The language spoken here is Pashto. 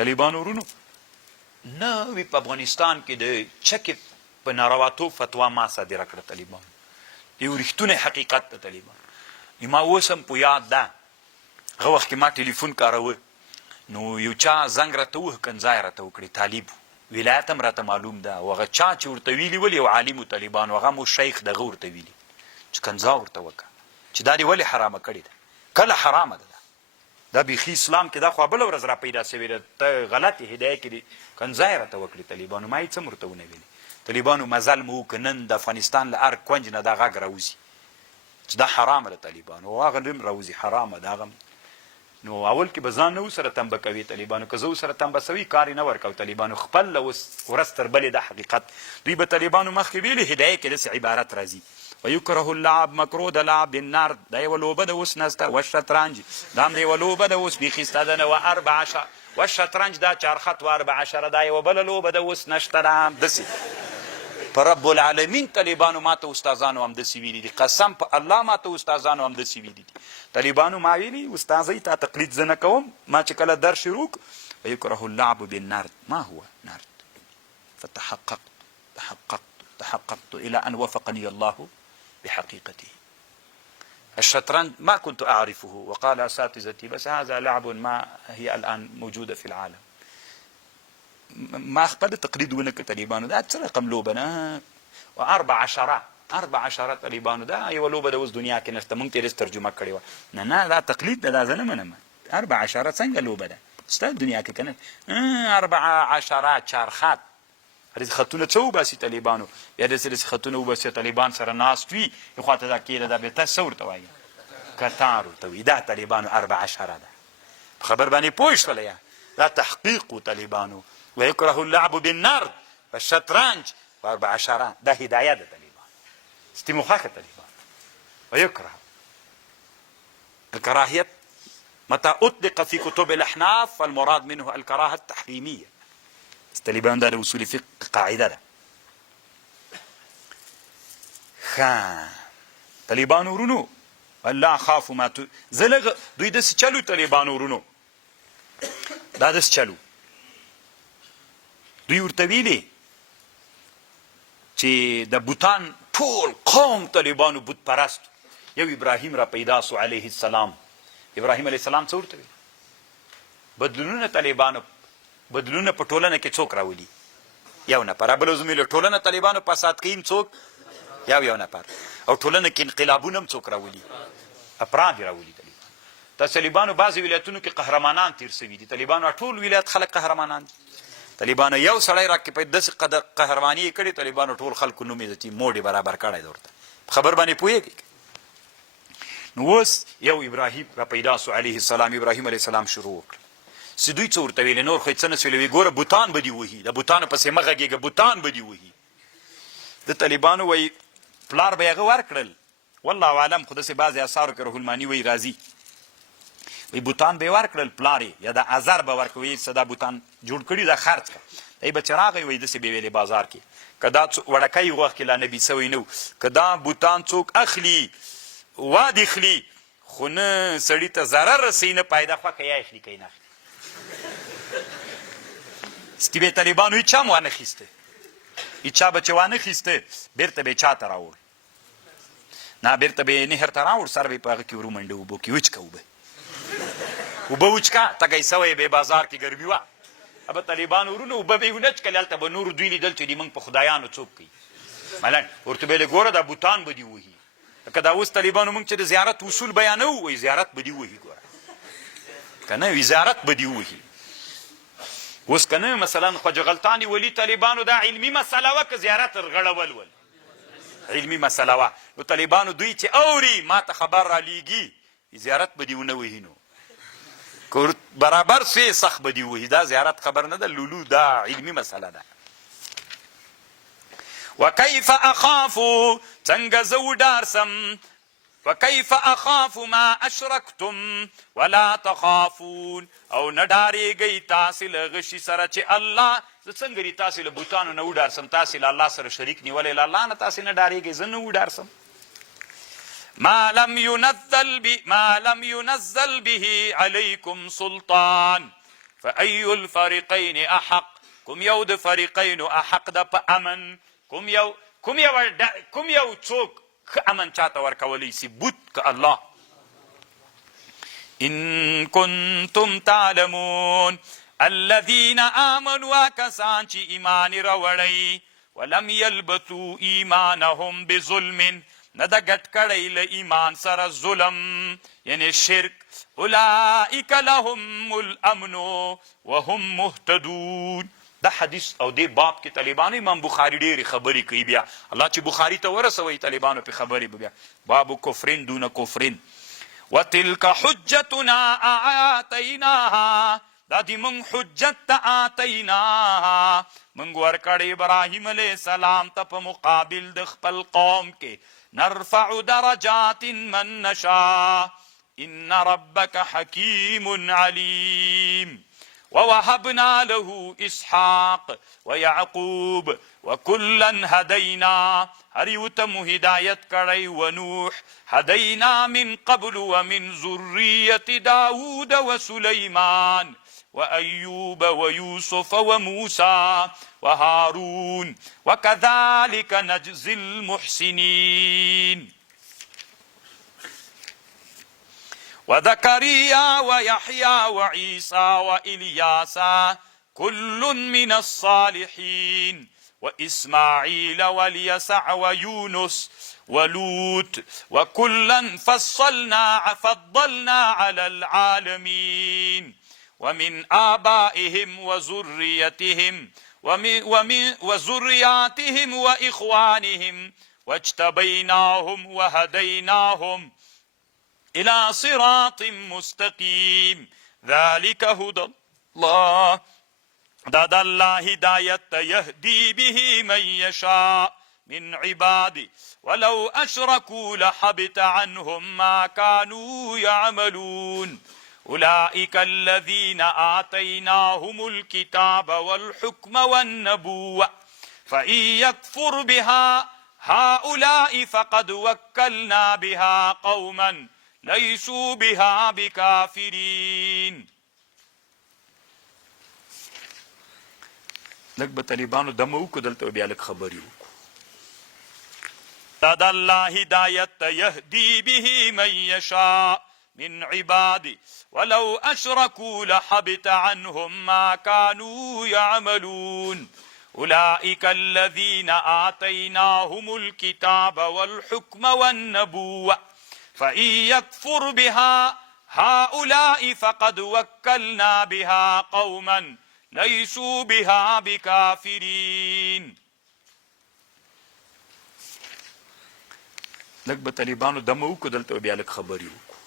طالبانو ورونو نه وي په افغانستان کې د چکې په نارواطوب فتوا ما صادره کړه طالبانو. یو رښتونی حقیقت د طالبانو. ما اوس هم په یاد ده هغه وخت کې ما ټلیفون کاروه نو یو چا زنګ راته ووهه کنځای راته وکړې طالب ولایت هم راته معلوم ده او هغه چا چې ورته ویلي ول یو عالم و طالبانو هغه مو شیخ دغه ورته ویلي چې کنځا ورته وکړه چې دا دې ولې حرامه کړې ده. کله حرامه ده دا بیخي اسلام کې دا خو بله ورځ را پیدا سوې ده ته غلطې هدایه کې کنځای راته وکړې طالبانو. ما یې څه ورته ونه ویلې. طالبانو مزل مو وکړه نن د افغانستان له هر کونج نه دا غږ راوځي چې دا حرامه ده طالبانو او هغه هم راوځي حرامه ده هغه. نو اول کې به ځان نه سره تنبه کوي طالبانو که زه سره تنبه سوي کار یې نه ورکوي طالبانو خپل اوس ورځ تر بلې دا حقیقت دوی به طالبانو مخکې ویلي هدایه کې داسې عبارت راځي ویکره اللعب مکرو د لعب بالنار دا یوه لوبه ده اوس نسته والشطرنج دا هم د یوه لوبه ده اوس بیخي سته ده نه والشطرنج دا چارخط و 14 دا یوه بله لوبه ده اوس نشته ده داسې په رب العالمین طالبانو ما ته استادانو هم داسې ویلي دي قسم په الله ما ته استادانو هم داسې ویلي دي طالبانو ما ویلي استاذۍ تا تقلید زه نه کوم ما چې کله در شروع ویکره اللعب بالنرد ما هو نرد فتحققت الى ان وفقني الله بحقيقته. الشطرنج ما كنت اعرفه وقال اساتذتي بس هذا لعب ما هي الان موجوده في العالم. ما خپل تقلید ونه کړ طالبانو دا څه رقم لوبه نه و 14 طالبانو دا یوه لوبه د اوس دنیا کې نشته موږ ترې ترجمه کړې وه نه دا تقلید ده دا زه نه منم 14 څنګه لوبه ده ستا دنیا کې که نه 14 چارخط خطونه څه وباسي طالبانو یا داسې خطونه وباسي طالبان سره ناست وي یو خوا ته دا کېده دا بېرته څه ورته وایي کتار ورته وایي دا طالبانو 14 ده په خبر باندې پوه شوله دا تحقیق و طالبانو ويكره اللعب بالنرد والشطرنج و14 ده هدايه ده طالبان استمخاخ طالبان ويكره الكراهيه متى اطلق في كتب الاحناف فالمراد منه الكراهه التحريميه. طالبان ده اصول فقه قاعده ده طالبان ورونو الله خاف ما زلغ دوی دس چلو طالبان ورونو دا دس چلو دوی ورته ویلي چې د بوتان ټول قوم طالبانو بت پرست یو ابراهیم را پیدا سو علیه السلام ابراهیم علیه السلام څه ورته ویل بدلونونه طالبانو بدلونونه په ټولنه کې څوک راولي یو نفر بل زموږ ټولنه طالبانو فساد کوي څوک یو نفر او ټولنه کې انقلابونه هم څوک راولي افراد راولي طالبانو بعضې ولایتونو کې قهرمانان تیر سوي دي طالبانو ټول ولایت خلک قهرمانان دي طالبانو یو سړی راکې په داسې قهرماني یې کړې طالبانو ټول خلکو نوم یې د موډې برابر کړی ده ورته خبر باندې پوهېږئ نو اوس یو ابراهیم را پیدا سو علیه السلام ابراهیم علیه السلام شروع وکړه چې دوی څه ورته ویلې نور خو یې څه نه سویلې وی ګوره بوتان به دي وهي د بوتانو پسې مه غږېږه بوتان به دي وهي د طالبانو وایي پلار به یې هغه ورکړل والله عالم خو داسې بعضې اثارو کې روح الماني وایي راځي وی بوتان به یې ورکړل پلار یې یا د ازر به ورکړه څه دا بوتان جوړ کړي دا خرڅ کړه دی به چې راغی وایي داسې به ویلې بازار کې که دا وړکی وخت کې لا نبي سوی نه و که دا بوتان څوک اخلي واد اخلي خو نه سړي ته ضرر رسوي نه پیدا خوښه یا اخلي که یې نه اخلي ستی به طالبانو هېچا هم وانه خیسته هېچا به چې وانه خیسته بېرته به یې چا ته راوړ نه بېرته به یې نهر ته راوړ سر به یې په هغه کې ورو منډه اوبو کې وچکه اوبه وچکه تږی سوی به بازار کې ګرمي وه ابه طالبانو ورونه اوبه به یې ونه چکلې هلته به نورو دوی لیدل چې دوی موږ په خدایانو څوک کوي ملنګ ورته به یې ګوره دا بوتان به دي وهي لکه دا اوس طالبانو موږ چې د زیارت اصول بیانوو وایي زیارت به دي وهي ګوره که نه وي زیارت به دي وهي اوس که نه مثلا خواجه غلطاني ولي طالبانو دا علمي مسله وه که زیارت غړول ول علمي مسله وه نو طالبانو دوی چې اوري ما ته خبر رالیږي زیارت به دي ونه وهي نو که برابر سوی سخت به دي وهي دا زیارت خبر نه ده لولو دا علمي مسله ده وکیف اخافو څنګه زه وډارسم وکیف اخاف ما اشرکتم ولا تخافون او نه ډارېږئ تاسې له هغه شي سره چې الله زه څنګه دي تاسې له بوتانو نه وډارسم تاسې له الله سره شریک نیولی له الله نه تاسې نه ډارېږئ زه نه وډارسم ما لم ينزل به علیکم سلطان فأي الفريقين احق، کوم یو د فریقینو احق ده په امن، کوم یو څوک ښه امن چاته ورکولی سي، بوت که الله. ان کنتم تعلمون الذین آمنوا کسان چې ایمان راوړی، ولم یلبثوا ایمانهم بظلم نه ده ګډ کړی له ایمان سره ظلم یعنی شرک، اولئک لهم الامن وهم مهتدون. دا حدیث او دې باب کې طالبانو امام بخاري ډېرې خبرې کوي. بیا الله چې بخاري ته ورسوي طالبانو پې خبرې به بیا باب کفرین دون کفرین. وتلک حجتنا آتیناها، دا دی من حجت تا آتیناها، منگ ورکڑ ابراہیم علیہ السلام تا پا مقابل د خپل قوم کے، نرفع درجات من نشا ان ربک حکیم علیم. ووهبنا له اسحاق ويعقوب وكلا هدينا، هر یو ته مو هدایت کړی، ونوح هدینا من قبل ومن ذریة داود وسلیمان وأيوب ويوسف وموسى وهارون وكذلك نجزي المحسنين. وزكريا ويحيى وعيسى وإلياس كل من الصالحين وإسماعيل واليسع ويونس ولوط وكلا فضلنا على العالمين ومن آبائهم وذريتهم وذرياتهم وإخوانهم واجتبيناهم وهديناهم إلى صراط مستقيم. ذلك هدى الله، داد الله هداية يهدي به من يشاء من عباده ولو أشركوا لحبط عنهم ما كانوا يعملون. أولئك الذين آتيناهم الكتاب والحكم والنبوة فإن يكفر بها هؤلاء فقد وكلنا بها قوما ليسوا بها بكافرين. لږ به طالبانو دمه وکړو، دلته بیا لږ خبرې وکړو. دا د الله هدایت یهدي به من یشاء من عباده ولو أشركوا لحبط عنهم ما كانوا يعملون. أولئك الذين آتيناهم الكتاب والحكم والنبوة فإن يكفر بها هؤلاء فقد وكلنا بها قوما ليسوا بها بكافرين. لږ به طالبانو دمه وکړو، دلته بیا لږ خبرې وکړو.